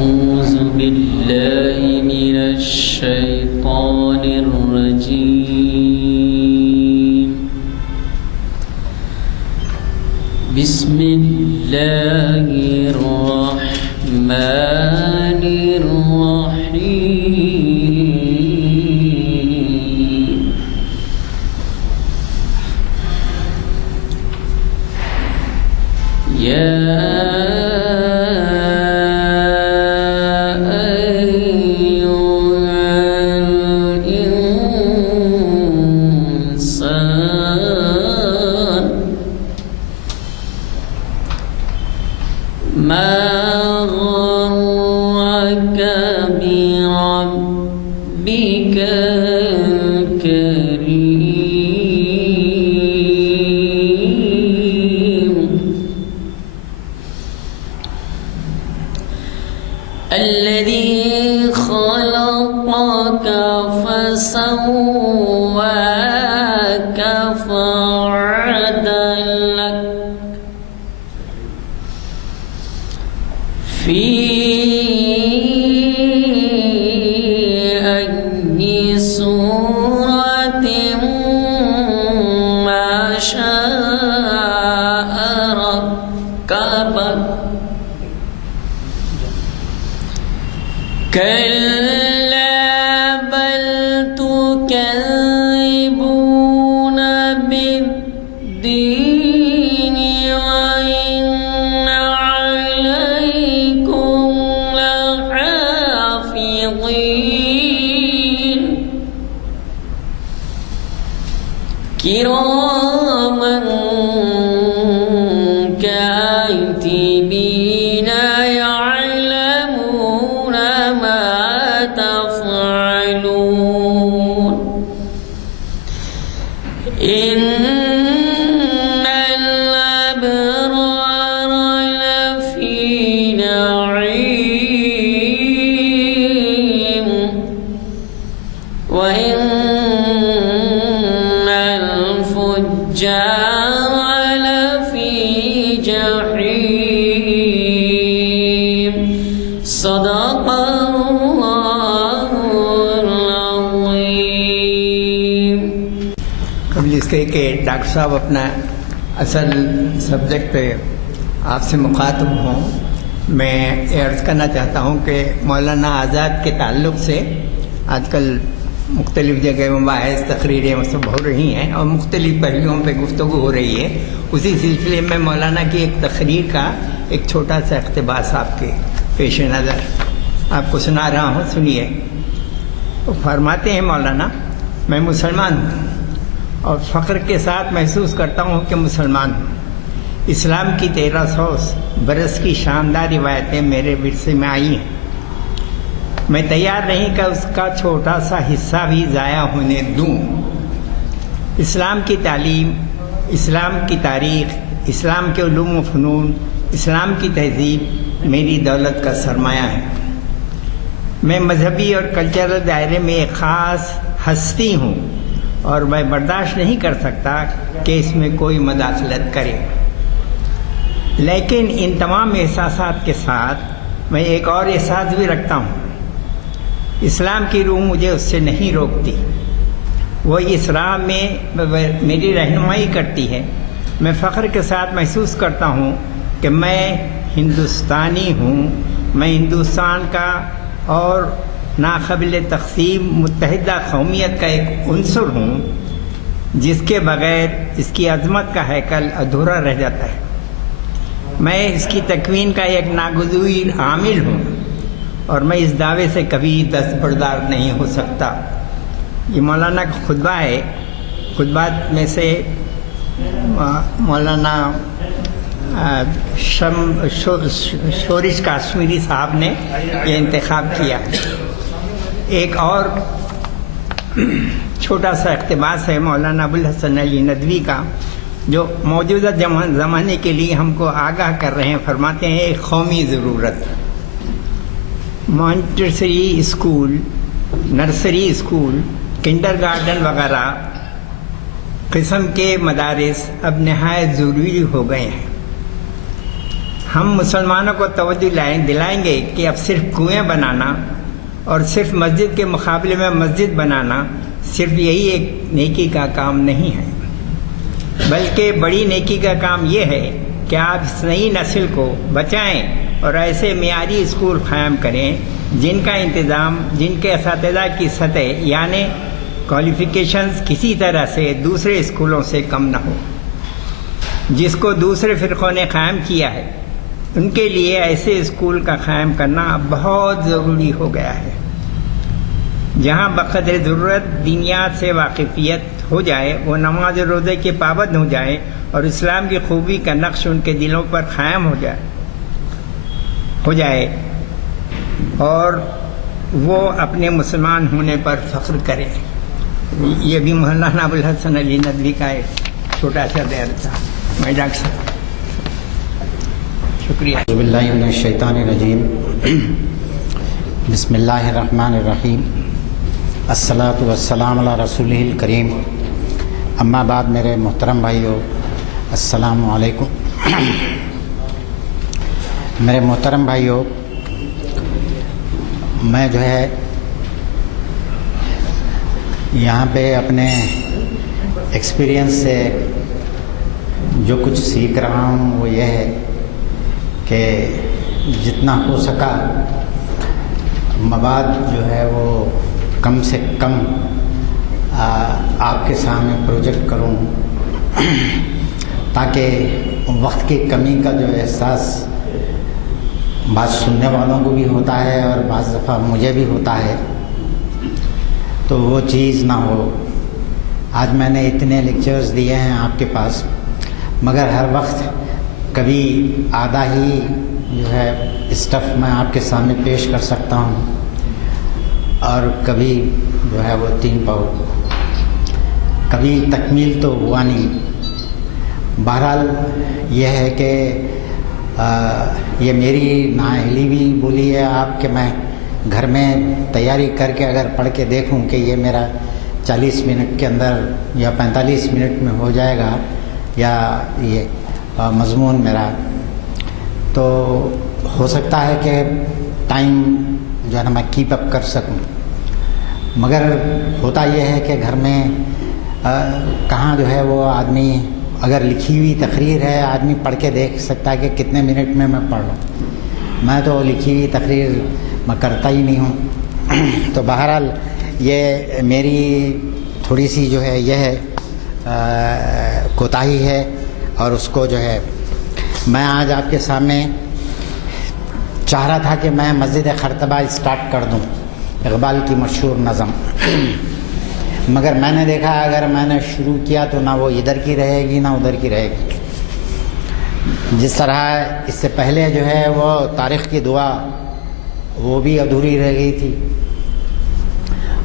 أعوذ بالله من الشيطان الرجيم. بسم الله الرحمن الرحيم. يا ما غرك بربك الكريم الذي خلقك فسواك فعدلك في أي صورة ما شاء ركبك كلا بل تكذبون بالدين وإن عليكم لحافظين كراما كاتبين يعلمون ما تفعلون إن الأبرار لفي نعيم وإن الفجار لفي جحيم صدق الله العظيم. قبل اس کے کہ ڈاکٹر صاحب اپنا اصل سبجیکٹ پہ آپ سے مخاطب ہوں، میں یہ عرض کرنا چاہتا ہوں کہ مولانا آزاد کے تعلق سے آج کل مختلف جگہ مباحث تقریریں سب ہو رہی ہیں اور مختلف پہلوؤں پہ گفتگو ہو رہی ہے. اسی سلسلے میں مولانا کی ایک تقریر کا ایک چھوٹا سا اقتباس آپ کے پیش نظر آپ کو سنا رہا ہوں، سنیے. وہ فرماتے ہیں مولانا، میں مسلمان ہوں اور فخر کے ساتھ محسوس کرتا ہوں کہ مسلمان ہوں. اسلام کی 1300 برس کی شاندار روایتیں میرے ورثے میں آئی ہیں. میں تیار نہیں کہ اس کا چھوٹا سا حصہ بھی ضائع ہونے دوں. اسلام کی تعلیم، اسلام کی تاریخ، اسلام کے علوم و فنون، اسلام کی تہذیب میری دولت کا سرمایہ ہے. میں مذہبی اور کلچرل دائرے میں ایک خاص ہستی ہوں اور میں برداشت نہیں کر سکتا کہ اس میں کوئی مداخلت کرے. لیکن ان تمام احساسات کے ساتھ میں ایک اور احساس بھی رکھتا ہوں. اسلام کی روح مجھے اس سے نہیں روکتی، وہ اس راہ میں میری رہنمائی کرتی ہے. میں فخر کے ساتھ محسوس کرتا ہوں کہ میں ہندوستانی ہوں. میں ہندوستان کا اور ناقابل تقسیم متحدہ قومیت کا ایک عنصر ہوں جس کے بغیر اس کی عظمت کا ہیکل ادھورا رہ جاتا ہے. میں اس کی تکوین کا ایک ناگزیر عامل ہوں اور میں اس دعوے سے کبھی دستبردار نہیں ہو سکتا. یہ مولانا کا خطبہ ہے. خطبات میں سے مولانا شورش کاشمیری صاحب نے یہ انتخاب کیا. ایک اور چھوٹا سا اقتباس ہے مولانا ابوالحسن علی ندوی کا، جو موجودہ زمانے کے لیے ہم کو آگاہ کر رہے ہیں. فرماتے ہیں ایک قومی ضرورت. Montessori school, nursery school, kinder garden وغیرہ قسم کے مدارس اب نہایت ضروری ہو گئے ہیں. ہم مسلمانوں کو توجہ دلائیں گے کہ اب صرف کنویں بنانا اور صرف مسجد کے مقابلے میں مسجد بنانا صرف یہی ایک نیکی کا کام نہیں ہے، بلکہ بڑی نیکی کا کام یہ ہے کہ آپ اس نئی نسل کو بچائیں اور ایسے معیاری اسکول قائم کریں جن کا انتظام، جن کے اساتذہ کی سطح یعنی کوالیفیکیشنز کسی طرح سے دوسرے اسکولوں سے کم نہ ہو، جس کو دوسرے فرقوں نے قائم کیا ہے۔ ان کے لیے ایسے اسکول کا قائم کرنا اب بہت ضروری ہو گیا ہے، جہاں بقدر ضرورت دینیات سے واقفیت ہو جائے، وہ نماز روزے کے پابند ہو جائے اور اسلام کی خوبی کا نقش ان کے دلوں پر قائم ہو جائے اور وہ اپنے مسلمان ہونے پر فخر کریں۔ یہ بھی مولانا ابوالحسن علی ندوی کا ایک چھوٹا سا بیان تھا۔ میں ڈاکٹر صاحب شکریہ۔ اعوذ باللہ من الشیطان الرجیم، بسم اللہ الرحمن الرحیم، الصلاۃ والسلام علی رسولہ الکریم، اما بعد میرے محترم بھائیو السلام علیکم۔ میرے محترم بھائیو، میں جو ہے یہاں پہ اپنے ایکسپیرینس سے جو کچھ سیکھ رہا ہوں وہ یہ ہے کہ جتنا ہو سکا مواد جو ہے وہ کم سے کم آپ کے سامنے پروجیکٹ کروں، تاکہ وقت کی کمی کا جو احساس بعض سننے والوں کو بھی ہوتا ہے اور بعض دفعہ مجھے بھی ہوتا ہے، تو وہ چیز نہ ہو۔ آج میں نے اتنے لیکچرز دیے ہیں آپ کے پاس، مگر ہر وقت کبھی آدھا ہی جو ہے اسٹف میں آپ کے سامنے پیش کر سکتا ہوں اور کبھی جو ہے وہ 3 پاؤ، کبھی تکمیل تو ہوا نہیں۔ بہرحال یہ ہے کہ یہ میری نااہلی بھی بولی ہے آپ کہ میں گھر میں تیاری کر کے اگر پڑھ کے دیکھوں کہ یہ میرا 40 منٹ کے اندر یا 45 منٹ میں ہو جائے گا یا یہ مضمون میرا، تو ہو سکتا ہے کہ ٹائم جو ہے نا میں کیپ اپ کر سکوں، مگر ہوتا یہ ہے کہ گھر میں کہاں جو ہے وہ آدمی اگر لکھی ہوئی تقریر ہے آدمی پڑھ کے دیکھ سکتا ہے کہ کتنے منٹ میں پڑھ لوں۔ میں تو لکھی ہوئی تقریر میں کرتا ہی نہیں ہوں۔ تو بہرحال یہ میری تھوڑی سی جو ہے یہ ہے کوتاہی ہے، اور اس کو جو ہے میں آج آپ کے سامنے چاہ رہا تھا کہ میں مسجد خرطبہ اسٹارٹ کر دوں، اقبال کی مشہور نظم، مگر میں نے دیکھا اگر میں نے شروع کیا تو نہ وہ ادھر کی رہے گی نہ ادھر کی رہے گی۔ جس طرح اس سے پہلے جو ہے وہ تاریخ کی دعا وہ بھی ادھوری رہ گئی تھی،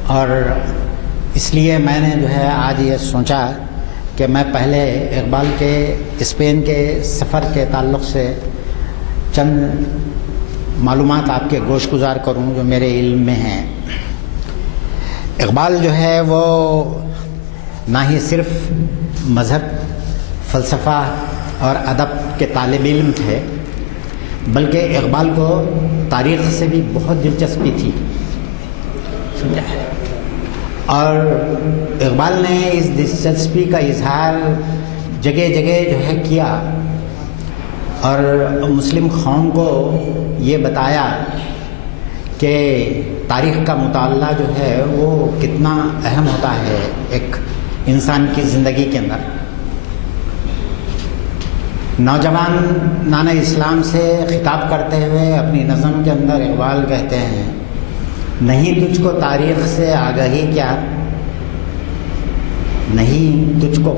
اور اس لیے میں نے جو ہے آج یہ سوچا کہ میں پہلے اقبال کے اسپین کے سفر کے تعلق سے چند معلومات آپ کے گوش گزار کروں جو میرے علم میں ہیں۔ اقبال جو ہے وہ نہ ہی صرف مذہب، فلسفہ اور ادب کے طالب علم تھے، بلکہ اقبال کو تاریخ سے بھی بہت دلچسپی تھی، اور اقبال نے اس دلچسپی کا اظہار جگہ جگہ جو ہے کیا، اور مسلم قوم کو یہ بتایا کہ تاریخ کا مطالعہ جو ہے وہ کتنا اہم ہوتا ہے ایک انسان کی زندگی کے اندر۔ نوجوان نانا اسلام سے خطاب کرتے ہوئے اپنی نظم کے اندر اقبال کہتے ہیں، نہیں تجھ کو تاریخ سے آگاہی کیا، نہیں تجھ کو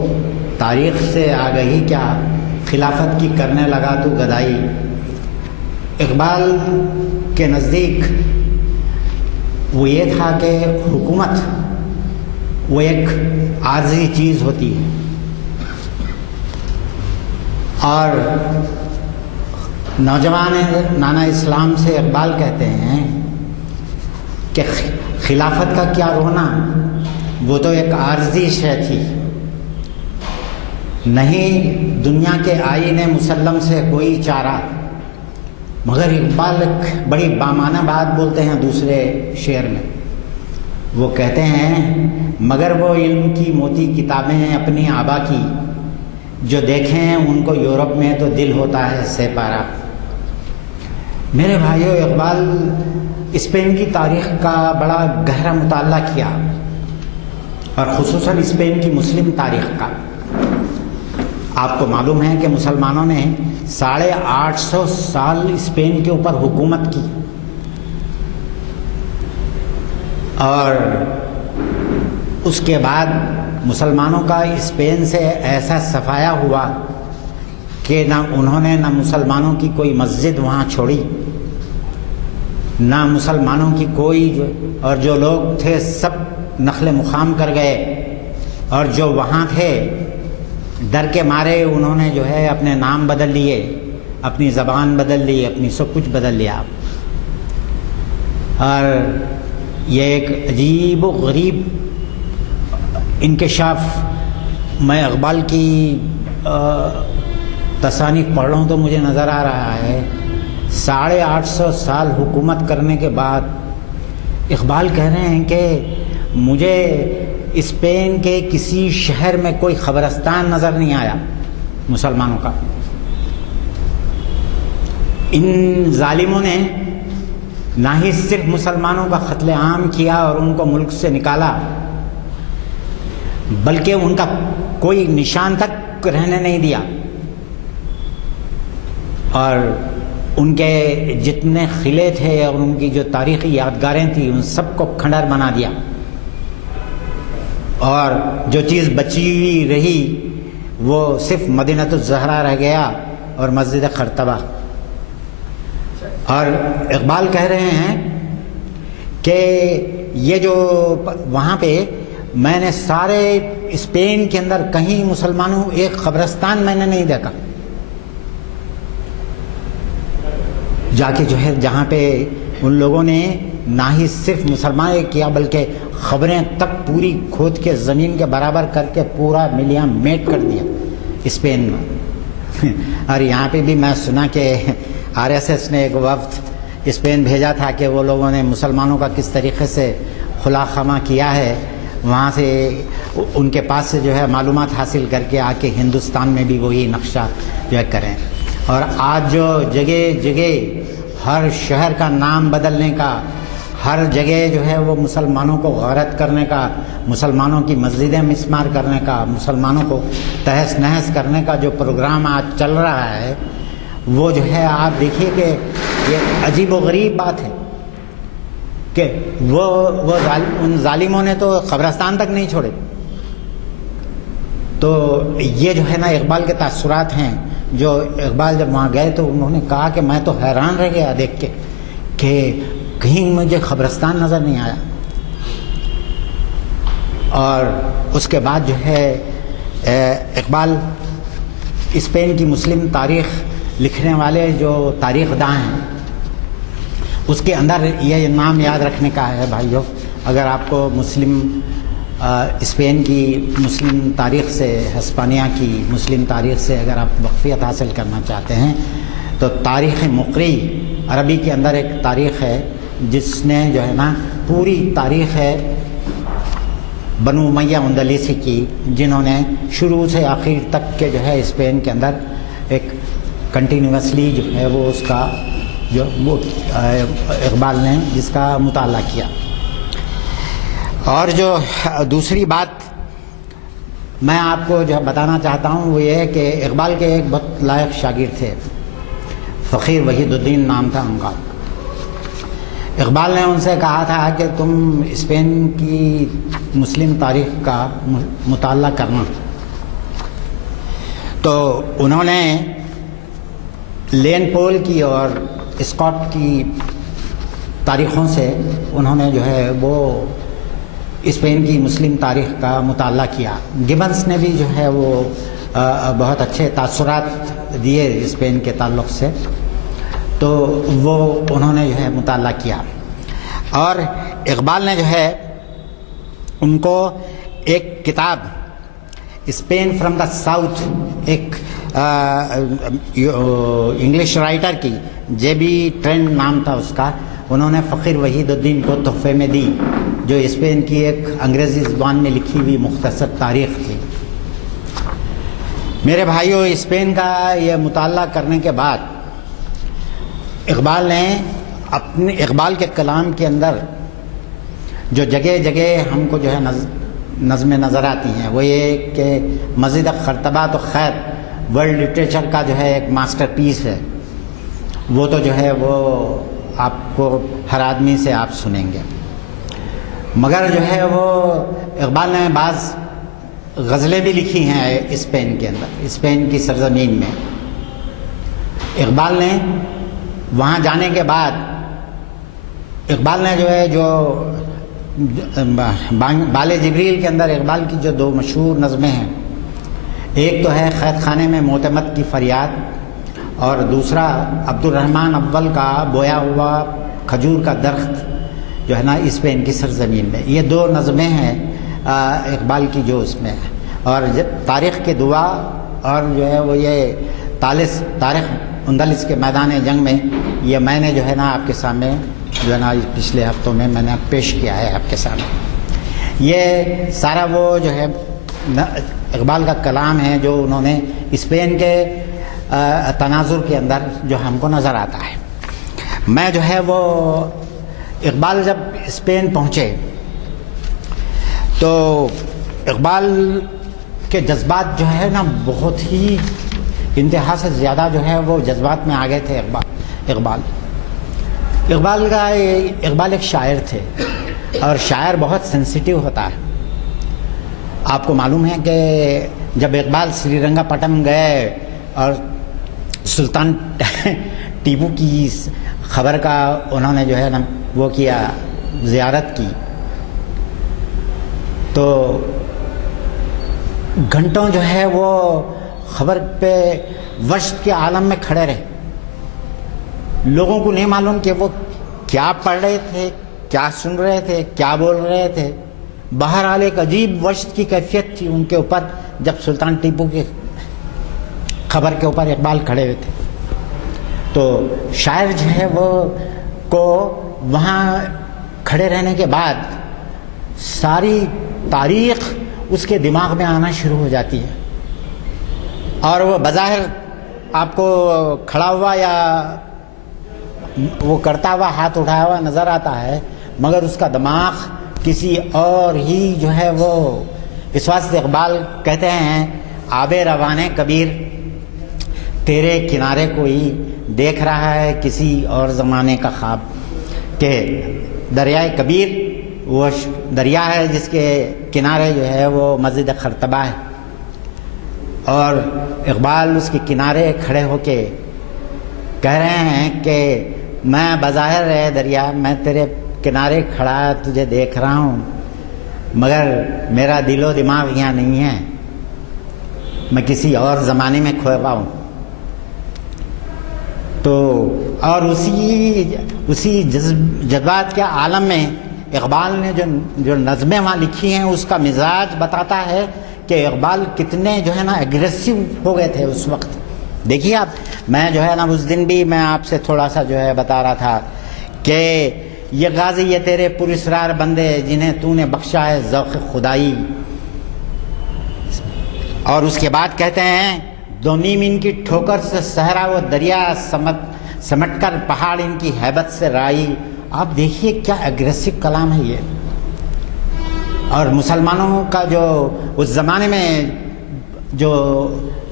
تاریخ سے آگاہی کیا، خلافت کی کرنے لگا تو گدائی۔ اقبال کے نزدیک وہ یہ تھا کہ حکومت وہ ایک عارضی چیز ہوتی ہے، اور نوجوان نانا اسلام سے اقبال کہتے ہیں کہ خلافت کا کیا رونا، وہ تو ایک عارضی شے تھی، نہیں دنیا کے آئین مسلم سے کوئی چارہ، مگر اقبال ایک بڑی بامانہ بات بولتے ہیں دوسرے شعر میں. وہ کہتے ہیں مگر وہ علم کی موتی کتابیں اپنی آبا کی جو دیکھیں ان کو یورپ میں تو دل ہوتا ہے سہ پارا. میرے بھائیو، اقبال اسپین کی تاریخ کا بڑا گہرا مطالعہ کیا، اور خصوصاً اسپین کی مسلم تاریخ کا. آپ کو معلوم ہے کہ مسلمانوں نے 850 سال اسپین کے اوپر حکومت کی، اور اس کے بعد مسلمانوں کا اسپین سے ایسا صفایا ہوا کہ نہ انہوں نے نہ مسلمانوں کی کوئی مسجد وہاں چھوڑی، نہ مسلمانوں کی کوئی، اور جو لوگ تھے سب نخل مقام کر گئے، اور جو وہاں تھے ڈر کے مارے انہوں نے جو ہے اپنے نام بدل لیے، اپنی زبان بدل لی، اپنی سب کچھ بدل لیا. اور یہ ایک عجیب و غریب انکشاف. میں اقبال کی تصانیف پڑھ رہا ہوں تو مجھے نظر آ رہا ہے 850 سال حکومت کرنے کے بعد اقبال کہہ رہے ہیں کہ مجھے اسپین کے کسی شہر میں کوئی قبرستان نظر نہیں آیا مسلمانوں کا. ان ظالموں نے نہ ہی صرف مسلمانوں کا قتل عام کیا اور ان کو ملک سے نکالا، بلکہ ان کا کوئی نشان تک رہنے نہیں دیا، اور ان کے جتنے قلعے تھے اور ان کی جو تاریخی یادگاریں تھیں ان سب کو کھنڈر بنا دیا، اور جو چیز بچی ہوئی رہی وہ صرف مدینہ الزہرا رہ گیا اور مسجد قرطبہ. اور اقبال کہہ رہے ہیں کہ یہ جو وہاں پہ میں نے سارے اسپین کے اندر کہیں مسلمانوں ایک قبرستان میں نے نہیں دیکھا، جا کے جو ہے جہاں پہ ان لوگوں نے نہ ہی صرف مسلمان کیا بلکہ خبریں تک پوری کھود کے زمین کے برابر کر کے پورا ملیاں میٹ کر دیا اسپین میں. اور یہاں پہ بھی میں سنا کہ RSS نے ایک وفد اسپین بھیجا تھا کہ وہ لوگوں نے مسلمانوں کا کس طریقے سے خلا خمہ کیا ہے، وہاں سے ان کے پاس سے جو ہے معلومات حاصل کر کے آ کے ہندوستان میں بھی وہی نقشہ جو ہے کریں. اور آج جو جگہ جگہ ہر شہر کا نام بدلنے کا، ہر جگہ جو ہے وہ مسلمانوں کو غارت کرنے کا، مسلمانوں کی مسجدیں مسمار کرنے کا، مسلمانوں کو تہس نہس کرنے کا جو پروگرام آج چل رہا ہے، وہ جو ہے آپ دیکھیے کہ یہ عجیب و غریب بات ہے کہ ان ظالموں نے تو قبرستان تک نہیں چھوڑے. تو یہ جو ہے نا اقبال کے تاثرات ہیں. جو اقبال جب وہاں گئے تو انہوں نے کہا کہ میں تو حیران رہ گیا دیکھ کے کہ کہیں مجھے قبرستان نظر نہیں آیا. اور اس کے بعد جو ہے اقبال اسپین کی مسلم تاریخ لکھنے والے جو تاریخ داں ہیں اس کے اندر یہ نام یاد رکھنے کا ہے بھائیو. اگر آپ کو اسپین کی مسلم تاریخ سے، ہسپانیہ کی مسلم تاریخ سے اگر آپ وقفیت حاصل کرنا چاہتے ہیں تو تاریخ مقری عربی کے اندر ایک تاریخ ہے جس نے جو ہے نا پوری تاریخ ہے بنو امیہ اندلیسی کی، جنہوں نے شروع سے آخر تک کے جو ہے اسپین کے اندر ایک کنٹینیوسلی جو ہے وہ اس کا جو وہ اقبال نے جس کا مطالعہ کیا. اور جو دوسری بات میں آپ کو جو بتانا چاہتا ہوں وہ یہ ہے کہ اقبال کے ایک بہت لائق شاگرد تھے، فقیر وحید الدین نام تھا ان کا. اقبال نے ان سے کہا تھا کہ تم اسپین کی مسلم تاریخ کا مطالعہ کرنا. تو انہوں نے لین پول کی اور اسکاٹ کی تاریخوں سے انہوں نے جو ہے وہ اسپین کی مسلم تاریخ کا مطالعہ کیا. گبنس نے بھی جو ہے وہ بہت اچھے تاثرات دیے اسپین کے تعلق سے، تو وہ انہوں نے جو ہے مطالعہ کیا. اور اقبال نے جو ہے ان کو ایک کتاب اسپین فرام دا ساؤتھ ایک انگلش رائٹر کی JB ٹرینڈ نام تھا اس کا، انہوں نے فقیر وحید الدین کو تحفے میں دی، جو اسپین کی ایک انگریزی زبان میں لکھی ہوئی مختصر تاریخ تھی۔ میرے بھائیوں، اسپین کا یہ مطالعہ کرنے کے بعد اقبال کے کلام کے اندر جو جگہ جگہ ہم کو جو ہے نظمیں نظر آتی ہیں، وہ یہ کہ مزید خرطبات و خیر ورلڈ لٹریچر کا جو ہے ایک ماسٹر پیس ہے، وہ تو جو ہے وہ آپ کو ہر آدمی سے آپ سنیں گے، مگر جو ہے وہ اقبال نے بعض غزلیں بھی لکھی ہیں اسپین کے اندر، اسپین کی سرزمین میں۔ اقبال نے وہاں جانے کے بعد اقبال نے جو ہے بال جبریل کے اندر اقبال کی جو 2 مشہور نظمیں ہیں، ایک تو ہے قید خانے میں معتمد کی فریاد، اور دوسرا عبد الرحمن اول کا بویا ہوا کھجور کا درخت جو ہے نا اسپین کی سرزمین میں۔ یہ 2 نظمیں ہیں اقبال کی جو اس میں ہے، اور تاریخ کے دعا اور جو ہے وہ یہ تاریخ اندلس کے میدان جنگ میں، یہ میں نے جو ہے نا آپ کے سامنے جو ہے نا پچھلے ہفتوں میں نے پیش کیا ہے آپ کے سامنے۔ یہ سارا وہ جو ہے اقبال کا کلام ہے جو انہوں نے اسپین کے تناظر کے اندر جو ہم کو نظر آتا ہے۔ میں جو ہے وہ اقبال جب اسپین پہنچے تو اقبال کے جذبات جو ہے نا بہت ہی انتہا سے زیادہ جو ہے وہ جذبات میں آ گئے تھے اقبال ایک شاعر تھے، اور شاعر بہت سینسیٹیو ہوتا ہے۔ آپ کو معلوم ہے کہ جب اقبال سری رنگا پٹم گئے اور سلطان ٹیپو کی خبر کا انہوں نے جو ہے نا وہ کیا، زیارت کی، تو گھنٹوں جو ہے وہ خبر پہ وشت کے عالم میں کھڑے رہے۔ لوگوں کو نہیں معلوم کہ وہ کیا پڑھ رہے تھے، کیا سن رہے تھے، کیا بول رہے تھے۔ بہرحال ایک عجیب وشت کی کیفیت تھی ان کے اوپر جب سلطان ٹیپو کی خبر کے اوپر اقبال کھڑے ہوئے تھے۔ تو شاعر جو ہے وہ کو وہاں کھڑے رہنے کے بعد ساری تاریخ اس کے دماغ میں آنا شروع ہو جاتی ہے، اور وہ بظاہر آپ کو کھڑا ہوا یا وہ کرتا ہوا ہاتھ اٹھایا ہوا نظر آتا ہے، مگر اس کا دماغ کسی اور ہی جو ہے وہ، اس واسطے اقبال کہتے ہیں آب روانے کبیر تیرے کنارے کوئی دیکھ رہا ہے کسی اور زمانے کا خواب، کہ دریائے کبیر وہ دریا ہے جس کے کنارے جو ہے وہ مسجد خرطبہ ہے، اور اقبال اس کے کنارے کھڑے ہو کے کہہ رہے ہیں کہ میں بظاہر ہے دریا، میں تیرے کنارے کھڑا تجھے دیکھ رہا ہوں، مگر میرا دل و دماغ یہاں نہیں ہے، میں کسی اور زمانے میں کھویا ہوا ہوں۔ تو اور اسی جذبات کے عالم میں اقبال نے جو نظمیں وہاں لکھی ہیں اس کا مزاج بتاتا ہے کہ اقبال کتنے جو ہے نا اگریسو ہو گئے تھے اس وقت۔ دیکھیے آپ، میں جو ہے نا اس دن بھی میں آپ سے تھوڑا سا جو ہے بتا رہا تھا کہ یہ غازی یہ تیرے پراسرار بندے جنہیں تو نے بخشا ہے ذوق خدائی، اور اس کے بعد کہتے ہیں دو نیم ان کی ٹھوکر سے صحرا و دریا سمٹ کر پہاڑ ان کی ہیبت سے رائی۔ آپ دیکھیے کیا اگریسو کلام ہے یہ، اور مسلمانوں کا جو اس زمانے میں جو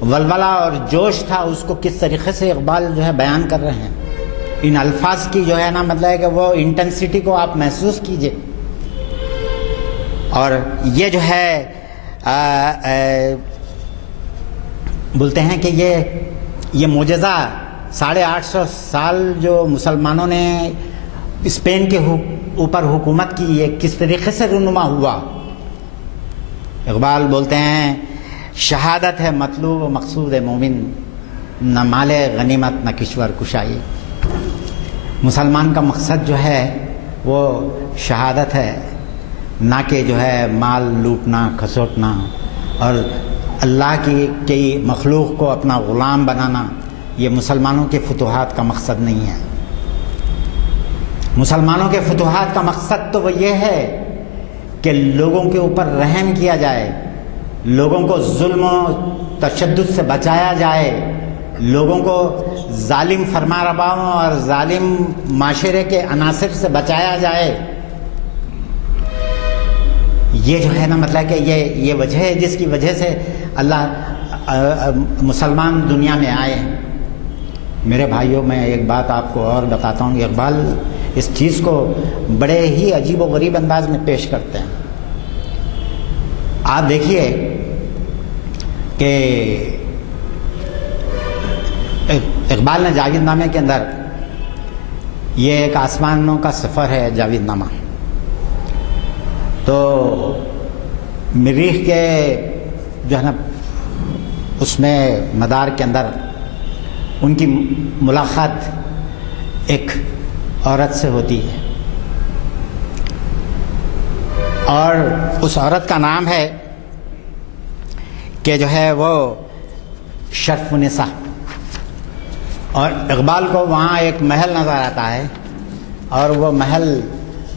ولولہ اور جوش تھا اس کو کس طریقے سے اقبال جو ہے بیان کر رہے ہیں۔ ان الفاظ کی جو ہے نا مطلب ہے کہ وہ انٹینسٹی کو آپ محسوس کیجئے، اور یہ جو ہے بولتے ہیں کہ یہ معجزہ 850 سال جو مسلمانوں نے اسپین کے اوپر حکومت کی، یہ کس طریقے سے رونما ہوا۔ اقبال بولتے ہیں شہادت ہے مطلوب و مقصود مومن، نہ مال غنیمت نہ کشور کشائی۔ مسلمان کا مقصد جو ہے وہ شہادت ہے، نہ کہ جو ہے مال لوٹنا کھسوٹنا، اور اللہ کی مخلوق کو اپنا غلام بنانا یہ مسلمانوں کے فتوحات کا مقصد نہیں ہے. مسلمانوں کے فتوحات کا مقصد تو وہ یہ ہے کہ لوگوں کے اوپر رحم کیا جائے، لوگوں کو ظلم و تشدد سے بچایا جائے، لوگوں کو ظالم فرمانرواؤں اور ظالم معاشرے کے عناصر سے بچایا جائے. یہ جو ہے نا مطلب کہ یہ وجہ ہے جس کی وجہ سے اللہ مسلمان دنیا میں آئے ہیں. میرے بھائیوں، میں ایک بات آپ کو اور بتاتا ہوں. اقبال اس چیز کو بڑے ہی عجیب و غریب انداز میں پیش کرتے ہیں. آپ دیکھیے کہ اقبال نے جاوید نامے کے اندر، یہ ایک آسمانوں کا سفر ہے جاوید نامہ، تو مریخ کے جو ہے نا اس میں مدار کے اندر ان کی ملاقات ایک عورت سے ہوتی ہے، اور اس عورت کا نام ہے کہ جو ہے وہ شرف النساء. اور اقبال کو وہاں ایک محل نظر آتا ہے، اور وہ محل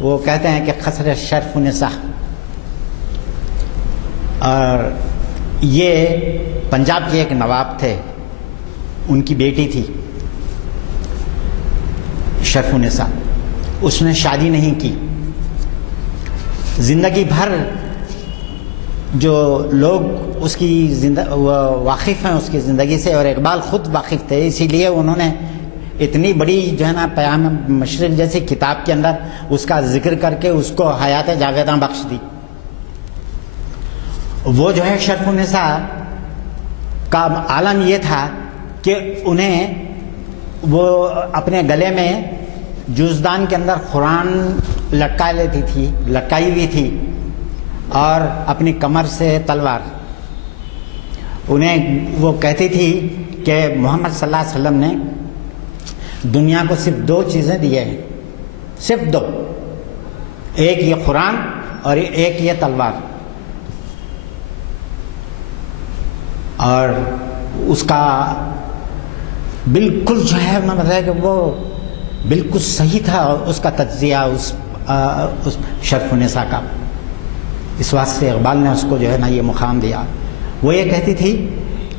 وہ کہتے ہیں کہ قصر شرف النساء. اور یہ پنجاب کے ایک نواب تھے، ان کی بیٹی تھی شرف النساء. اس نے شادی نہیں کی. زندگی بھر جو لوگ اس کی واقف ہیں اس کی زندگی سے، اور اقبال خود واقف تھے، اسی لیے انہوں نے اتنی بڑی جو ہے نا پیام مشرق جیسی کتاب کے اندر اس کا ذکر کر کے اس کو حیات جاویداں بخش دی. وہ جو ہے شرف النساء کا عالم یہ تھا کہ انہیں وہ اپنے گلے میں جوزدان کے اندر قرآن لٹکائی ہوئی تھی، اور اپنی کمر سے تلوار. انہیں وہ کہتی تھی کہ محمد صلی اللہ علیہ وسلم نے دنیا کو صرف 2 چیزیں دیے ہیں، صرف 2، ایک یہ قرآن اور ایک یہ تلوار. اور اس کا بالکل جو ہے میں بتایا کہ وہ بالکل صحیح تھا اس کا تجزیہ اس شرف النساء کا. اس واسطے اقبال نے اس کو جو ہے نا یہ مقام دیا. وہ یہ کہتی تھی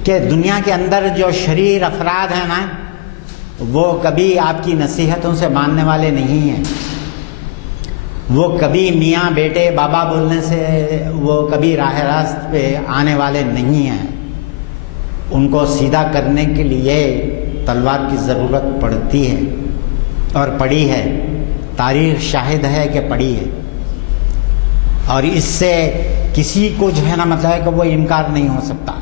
کہ دنیا کے اندر جو شریر افراد ہیں نا، وہ کبھی آپ کی نصیحتوں سے ماننے والے نہیں ہیں، وہ کبھی میاں بیٹے بابا بولنے سے وہ کبھی راہ راست پہ آنے والے نہیں ہیں. ان کو سیدھا کرنے کے لیے تلوار کی ضرورت پڑتی ہے، اور پڑی ہے. تاریخ شاہد ہے کہ پڑی ہے، اور اس سے کسی کو جو ہے نا مطلب ہے کہ وہ انکار نہیں ہو سکتا.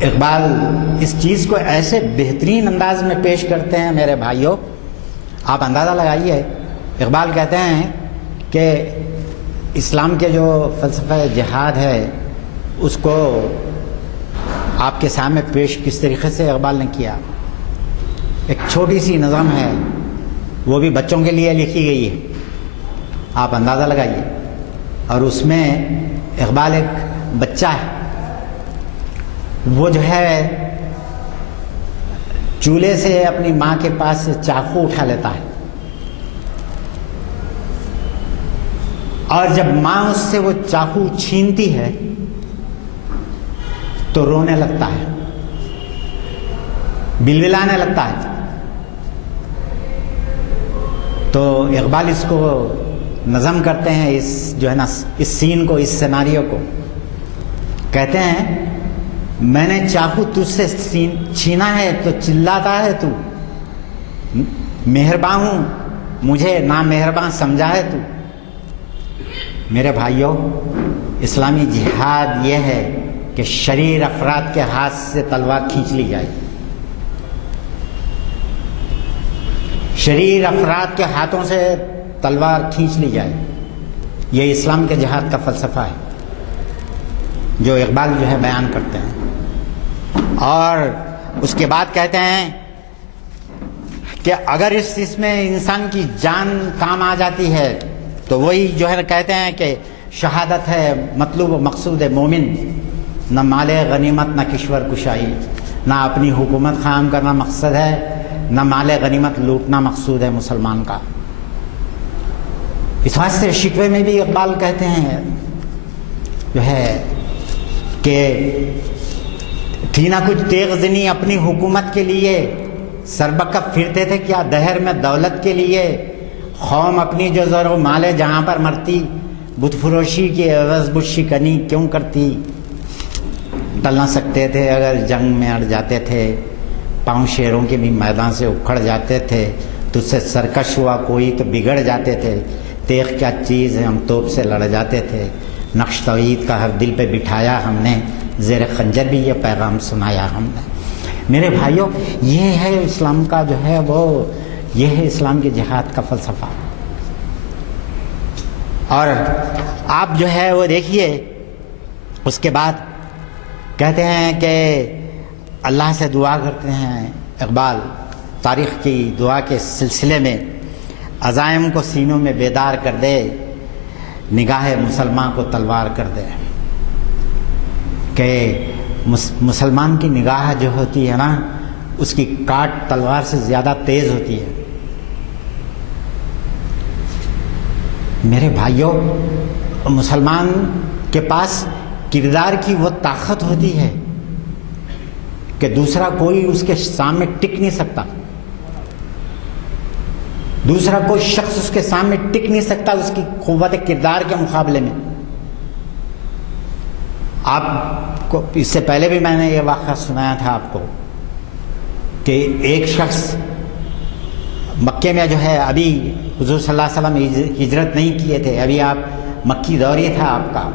اقبال اس چیز کو ایسے بہترین انداز میں پیش کرتے ہیں میرے بھائیوں، آپ اندازہ لگائیے. اقبال کہتے ہیں کہ اسلام کے جو فلسفہ جہاد ہے اس کو آپ کے سامنے پیش کس طریقے سے اقبال نے کیا. ایک چھوٹی سی نظم ہے، وہ بھی بچوں کے لیے لکھی گئی ہے، آپ اندازہ لگائیے. اور اس میں اقبال ایک بچہ ہے، وہ جو ہے چولہے سے اپنی ماں کے پاس سے چاقو اٹھا لیتا ہے، اور جب ماں اس سے وہ چاقو چھینتی ہے تو رونے لگتا ہے، بلبلانے لگتا ہے. تو اقبال اس کو نظم کرتے ہیں، اس جو ہے نا اس سین کو، اس سیناریو کو. کہتے ہیں میں نے چاقو تجھ سے چھینا ہے تو چلاتا ہے تو، مہرباں ہوں مجھے نامہرباں سمجھا ہے تو. میرے بھائیوں، اسلامی جہاد یہ ہے کہ شریر افراد کے ہاتھ سے تلوار کھینچ لی جائے، شریر افراد کے ہاتھوں سے تلوار کھینچ لی جائے. یہ اسلام کے جہاد کا فلسفہ ہے جو اقبال جو ہے بیان کرتے ہیں. اور اس کے بعد کہتے ہیں کہ اگر اس میں انسان کی جان کام آ جاتی ہے تو وہی جو ہے کہتے ہیں کہ شہادت ہے مطلوب و مقصود مومن، نہ مال غنیمت نہ کشور کشائی، نہ اپنی حکومت قائم کرنا مقصد ہے، نہ مال غنیمت لوٹنا مقصود ہے مسلمان کا۔ اس واسطے شکوے میں بھی اقبال کہتے ہیں جو ہے کہ تھی نہ کچھ تیغ زنی اپنی حکومت کے لیے، سربکف پھرتے تھے کیا دہر میں دولت کے لیے، قوم اپنی جو زر و مال جہاں پر مرتی، بت فروشی کی عوض بت شکنی کیوں کرتی، ٹل نہ سکتے تھے اگر جنگ میں اڑ جاتے تھے، پاؤں شیروں کے بھی میدان سے اکھڑ جاتے تھے، تجھ سے سرکش ہوا کوئی تو بگڑ جاتے تھے، تیغ کیا چیز ہے ہم توپ سے لڑ جاتے تھے، نقش توحید کا ہر دل پہ بٹھایا ہم نے، زیر خنجر بھی یہ پیغام سنایا ہم نے۔ میرے بھائیوں، یہ ہے اسلام کا جو ہے وہ، یہ ہے اسلام کی جہاد کا فلسفہ۔ اور آپ جو ہے وہ دیکھیے، اس کے بعد کہتے ہیں کہ اللہ سے دعا کرتے ہیں اقبال تاریخ کی دعا کے سلسلے میں، عزائم کو سینوں میں بیدار کر دے، نگاہ مسلمان کو تلوار کر دے، کہ مسلمان کی نگاہ جو ہوتی ہے نا، اس کی کاٹ تلوار سے زیادہ تیز ہوتی ہے۔ میرے بھائیوں، مسلمان کے پاس کردار کی وہ طاقت ہوتی ہے کہ دوسرا کوئی اس کے سامنے ٹک نہیں سکتا، دوسرا کوئی شخص اس کے سامنے ٹک نہیں سکتا اس کی قوت کردار کے مقابلے میں۔ آپ کو اس سے پہلے بھی میں نے یہ واقعہ سنایا تھا آپ کو کہ ایک شخص مکے میں جو ہے، ابھی حضور صلی اللہ علیہ وسلم ہجرت نہیں کیے تھے، ابھی آپ مکی دور تھا آپ کا،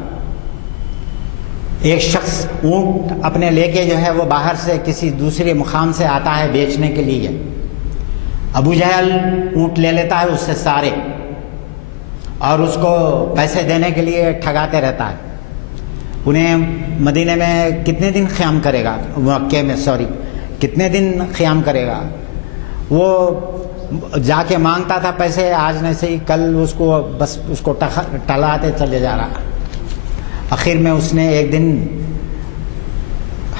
ایک شخص اونٹ اپنے لے کے جو ہے وہ باہر سے کسی دوسرے مقام سے آتا ہے بیچنے کے لیے، ابو جہل اونٹ لے لیتا ہے اس سے سارے، اور اس کو پیسے دینے کے لیے ٹھگاتے رہتا ہے۔ انہیں مدینے میں کتنے دن قیام کرے گا، مکے میں کتنے دن قیام کرے گا، وہ جا کے مانگتا تھا پیسے، آج نہیں صحیح کل، اس کو بس اس کو ٹلاتے چلے جا رہا۔ آخر میں اس نے ایک دن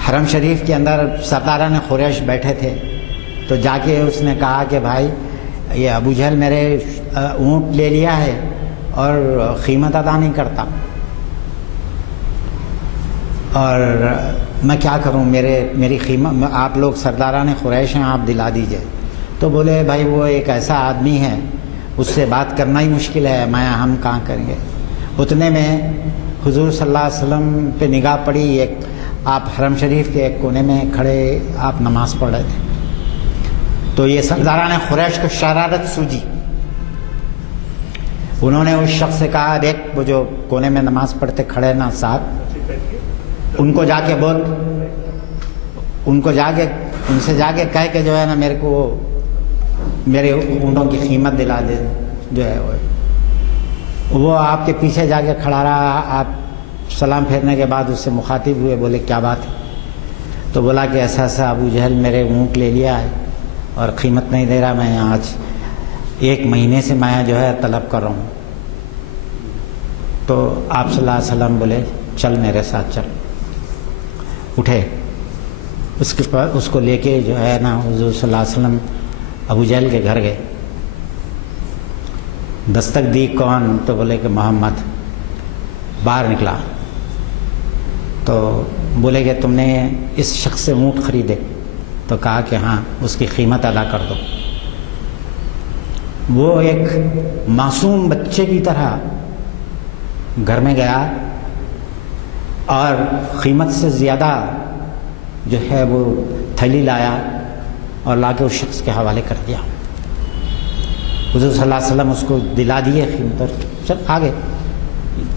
حرم شریف کے اندر سرداران قریش بیٹھے تھے، تو جا کے اس نے کہا کہ بھائی یہ ابو جہل میرے اونٹ لے لیا ہے اور قیمت ادا نہیں کرتا، اور میں کیا کروں، میری قیمت، آپ لوگ سرداران قریش ہیں، آپ دلا دیجئے۔ تو بولے بھائی وہ ایک ایسا آدمی ہے، اس سے بات کرنا ہی مشکل ہے، ہم کہاں کریں گے۔ اتنے میں حضور صلی اللہ علیہ وسلم پہ نگاہ پڑی، ایک آپ حرم شریف کے ایک کونے میں کھڑے آپ نماز پڑھ رہے تھے، تو یہ سرداران قریش کو شرارت سوجی، انہوں نے اس شخص سے کہا دیکھ وہ جو کونے میں نماز پڑھتے کھڑے نا صاحب، ان کو جا کے بول، ان سے جا کے کہہ کے جو ہے نا میرے کو میرے اونٹوں کی قیمت دلا دے، جو ہے وہ آپ کے پیچھے جا کے کھڑا رہا۔ آپ سلام پھیرنے کے بعد اس سے مخاطب ہوئے، بولے کیا بات ہے؟ تو بولا کہ ایسا ایسا ابو جہل میرے اونٹ لے لیا ہے اور قیمت نہیں دے رہا، میں آج 1 مہینے سے میں جو ہے طلب کر رہا ہوں۔ تو آپ صلی اللہ علیہ وسلم بولے چل میرے ساتھ چل، اٹھے، اس کو لے کے جو ہے نا حضور صلی اللہ علیہ وسلم ابو جہل کے گھر گئے۔ دستک دی، کون؟ تو بولے کہ محمد۔ باہر نکلا تو بولے کہ تم نے اس شخص سے اونٹ خریدے؟ تو کہا کہ ہاں، اس کی قیمت ادا کر دو۔ وہ ایک معصوم بچے کی طرح گھر میں گیا اور قیمت سے زیادہ جو ہے وہ تھیلی لایا اور لا کے اس شخص کے حوالے کر دیا۔ حضور صلی اللہ علیہ وسلم اس کو دلا دیے قیمت، اور چل آگے۔